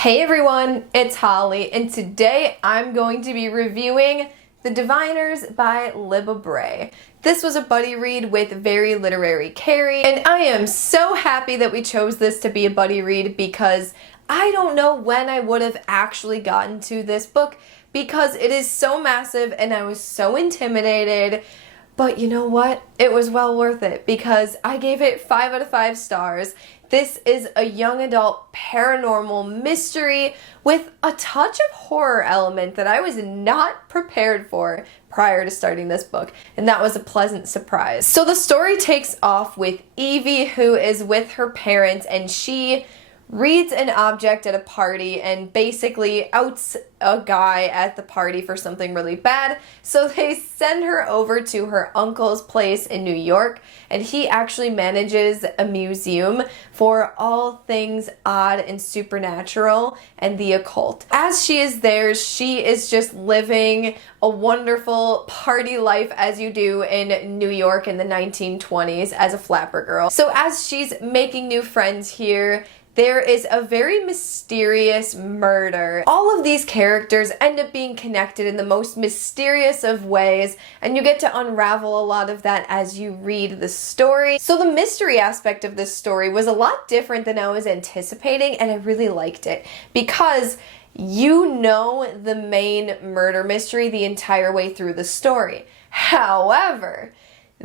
Hey everyone, it's Holly, and today I'm going to be reviewing The Diviners by Libba Bray. This was a buddy read with very literary Kari, and I am so happy that we chose this to be a buddy read because I don't know when I would have actually gotten to this book because it is so massive and I was so intimidated. But you know what? It was well worth it because I gave it 5 out of 5 stars. This is a young adult paranormal mystery with a touch of horror element that I was not prepared for prior to starting this book, and that was a pleasant surprise. So the story takes off with Evie, who is with her parents, and she reads an object at a party and basically outs a guy at the party for something really bad. So they send her over to her uncle's place in New York, and he actually manages a museum for all things odd and supernatural and the occult. As she is there, she is just living a wonderful party life as you do in New York in the 1920s as a flapper girl. So as she's making new friends here, there is a very mysterious murder. All of these characters end up being connected in the most mysterious of ways, and you get to unravel a lot of that as you read the story. So the mystery aspect of this story was a lot different than I was anticipating, and I really liked it because you know the main murder mystery the entire way through the story. However,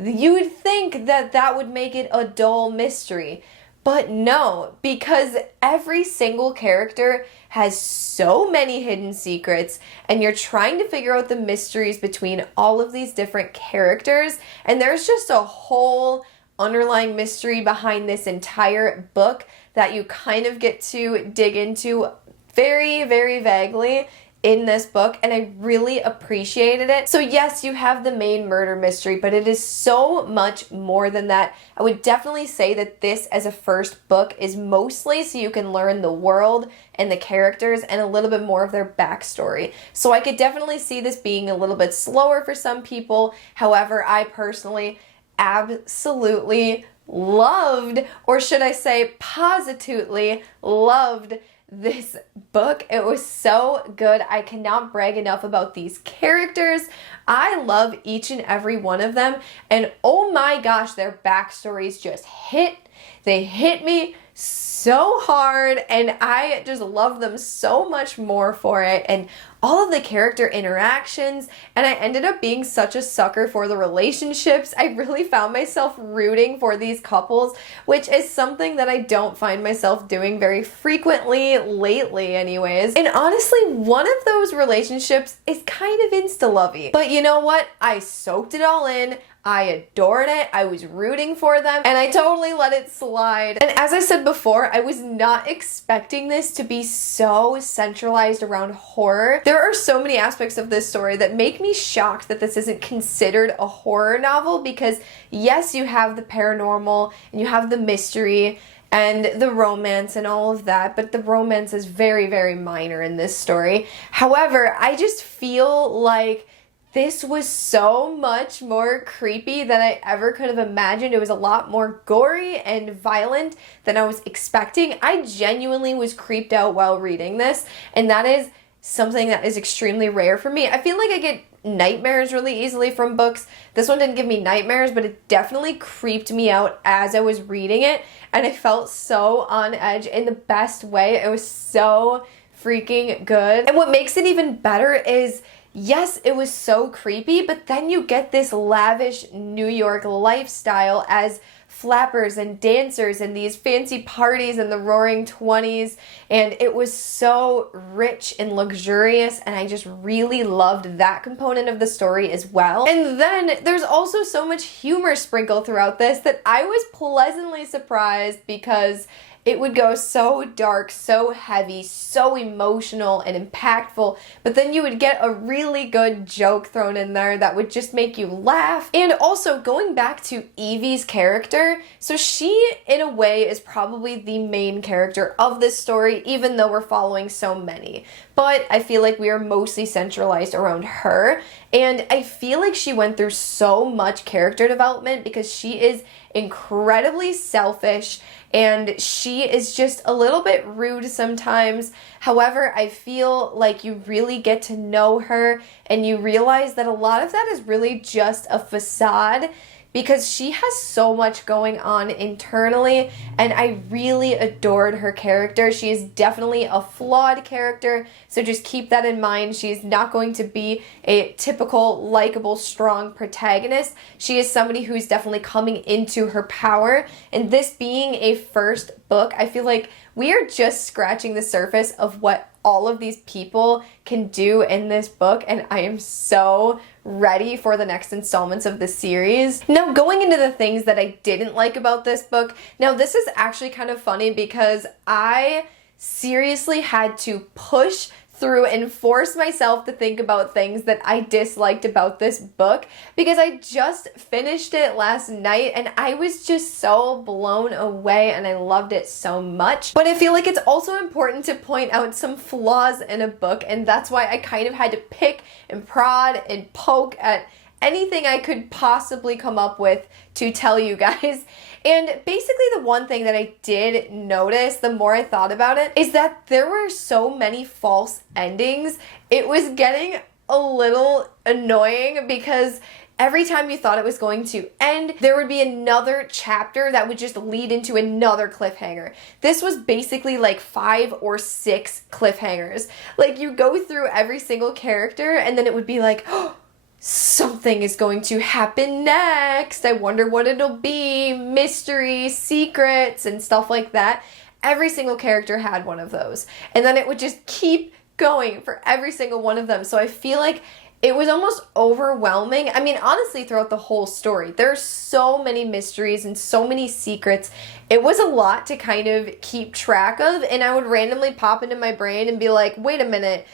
you would think that that would make it a dull mystery. But no, because every single character has so many hidden secrets, and you're trying to figure out the mysteries between all of these different characters, and there's just a whole underlying mystery behind this entire book that you kind of get to dig into very, very vaguely in this book, and I really appreciated it. So yes, you have the main murder mystery, but it is so much more than that. I would definitely say that this as a first book is mostly so you can learn the world and the characters and a little bit more of their backstory. So I could definitely see this being a little bit slower for some people. However, I personally absolutely loved, or should I say positively loved, this book. It was so good. I cannot brag enough about these characters. I love each and every one of them, and oh my gosh, their backstories just hit. They hit me so hard, and I just love them so much more for it, and all of the character interactions, and I ended up being such a sucker for the relationships. I really found myself rooting for these couples, which is something that I don't find myself doing very frequently lately anyways. And honestly, one of those relationships is kind of insta-lovey. But you know what? I soaked it all in. I adored it. I was rooting for them, and I totally let it slide. And as I said before, I was not expecting this to be so centralized around horror. There are so many aspects of this story that make me shocked that this isn't considered a horror novel because yes, you have the paranormal and you have the mystery and the romance and all of that, but the romance is very, very minor in this story. However, I just feel like this was so much more creepy than I ever could have imagined. It was a lot more gory and violent than I was expecting. I genuinely was creeped out while reading this, and that is something that is extremely rare for me. I feel like I get nightmares really easily from books. This one didn't give me nightmares, but it definitely creeped me out as I was reading it, and I felt so on edge in the best way. It was so freaking good. And what makes it even better is, yes, it was so creepy, but then you get this lavish New York lifestyle as flappers and dancers and these fancy parties in the roaring 20s, and it was so rich and luxurious, and I just really loved that component of the story as well. And then there's also so much humor sprinkled throughout this that I was pleasantly surprised because it would go so dark, so heavy, so emotional and impactful, but then you would get a really good joke thrown in there that would just make you laugh. And also, going back to Evie's character, so she, in a way, is probably the main character of this story, even though we're following so many. But I feel like we are mostly centralized around her, and I feel like she went through so much character development because she is incredibly selfish and she is just a little bit rude sometimes. However, I feel like you really get to know her and you realize that a lot of that is really just a facade, because she has so much going on internally, and I really adored her character. She is definitely a flawed character, so just keep that in mind. She's not going to be a typical, likable, strong protagonist. She is somebody who's definitely coming into her power, and this being a first book, I feel like we are just scratching the surface of what all of these people can do in this book, and I am so ready for the next installments of the series. Now, going into the things that I didn't like about this book, now this is actually kind of funny because I seriously had to push through and force myself to think about things that I disliked about this book, because I just finished it last night and I was just so blown away and I loved it so much. But I feel like it's also important to point out some flaws in a book, and that's why I kind of had to pick and prod and poke at anything I could possibly come up with to tell you guys. And basically the one thing that I did notice, the more I thought about it, is that there were so many false endings. It was getting a little annoying because every time you thought it was going to end, there would be another chapter that would just lead into another cliffhanger. This was basically like 5 or 6 cliffhangers. Like, you go through every single character and then it would be like, oh, something is going to happen next. I wonder what it'll be. Mystery, secrets, and stuff like that. Every single character had one of those. And then it would just keep going for every single one of them. So I feel like it was almost overwhelming. I mean, honestly, throughout the whole story, there's so many mysteries and so many secrets. It was a lot to kind of keep track of, and I would randomly pop into my brain and be like, wait a minute,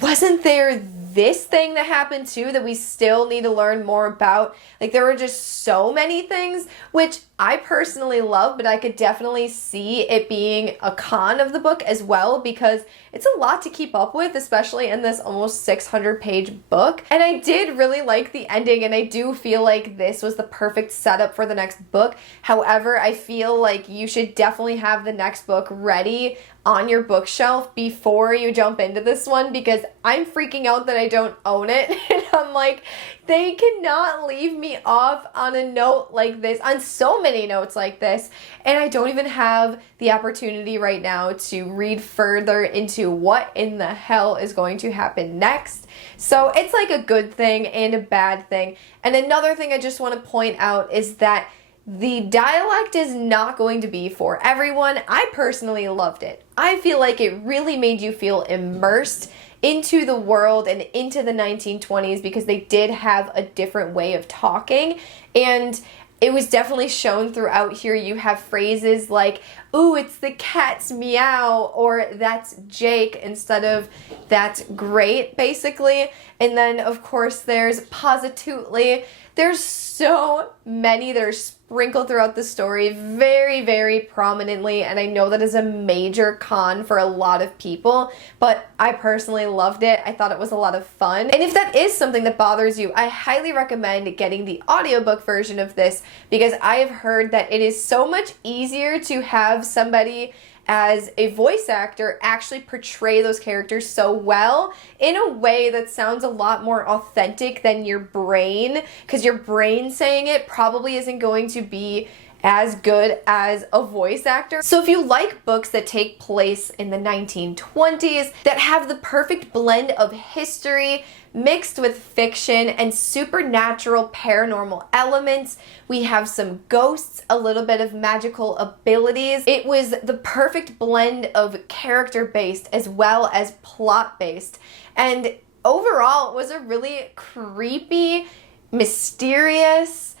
wasn't there this thing that happened too that we still need to learn more about? Like, there were just so many things, which I personally love, but I could definitely see it being a con of the book as well, because it's a lot to keep up with, especially in this almost 600-page book. And I did really like the ending, and I do feel like this was the perfect setup for the next book. However, I feel like you should definitely have the next book ready on your bookshelf before you jump into this one, because I'm freaking out that I don't own it. And I'm like, they cannot leave me off on a note like this, on so many notes like this, and I don't even have the opportunity right now to read further into what in the hell is going to happen next. So it's like a good thing and a bad thing. And another thing I just want to point out is that the dialect is not going to be for everyone. I personally loved it. I feel like it really made you feel immersed into the world and into the 1920s, because they did have a different way of talking, and it was definitely shown throughout here. You have phrases like, ooh, it's the cat's meow, or that's Jake, instead of that's great, basically. And then, of course, there's positutely. There's so many that are sprinkled throughout the story very, very prominently, and I know that is a major con for a lot of people, but I personally loved it. I thought it was a lot of fun. And if that is something that bothers you, I highly recommend getting the audiobook version of this, because I have heard that it is so much easier to have somebody as a voice actor actually portray those characters so well in a way that sounds a lot more authentic than your brain, because your brain saying it probably isn't going to be as good as a voice actor. So if you like books that take place in the 1920s, that have the perfect blend of history mixed with fiction and supernatural paranormal elements, we have some ghosts, a little bit of magical abilities. It was the perfect blend of character-based as well as plot-based. And overall, it was a really creepy, mysterious,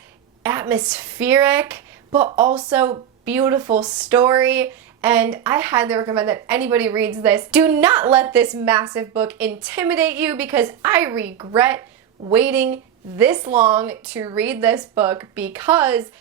atmospheric, but also beautiful story, and I highly recommend that anybody reads this. Do not let this massive book intimidate you, because I regret waiting this long to read this book, because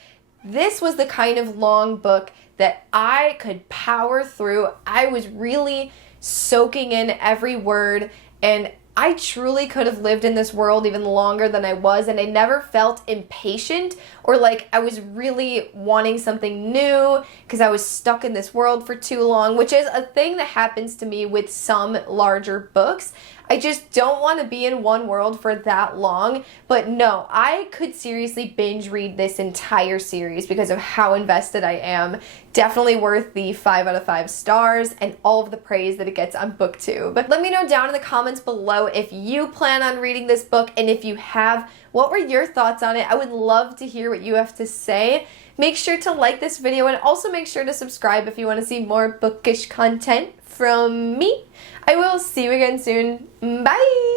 this was the kind of long book that I could power through. I was really soaking in every word, and I truly could have lived in this world even longer than I was, and I never felt impatient or like I was really wanting something new because I was stuck in this world for too long, which is a thing that happens to me with some larger books. I just don't want to be in one world for that long, but no, I could seriously binge read this entire series because of how invested I am. Definitely worth the 5 out of 5 stars and all of the praise that it gets on BookTube. Let me know down in the comments below if you plan on reading this book, and if you have, what were your thoughts on it? I would love to hear what you have to say. Make sure to like this video and also make sure to subscribe if you want to see more bookish content from me. I will see you again soon. Bye!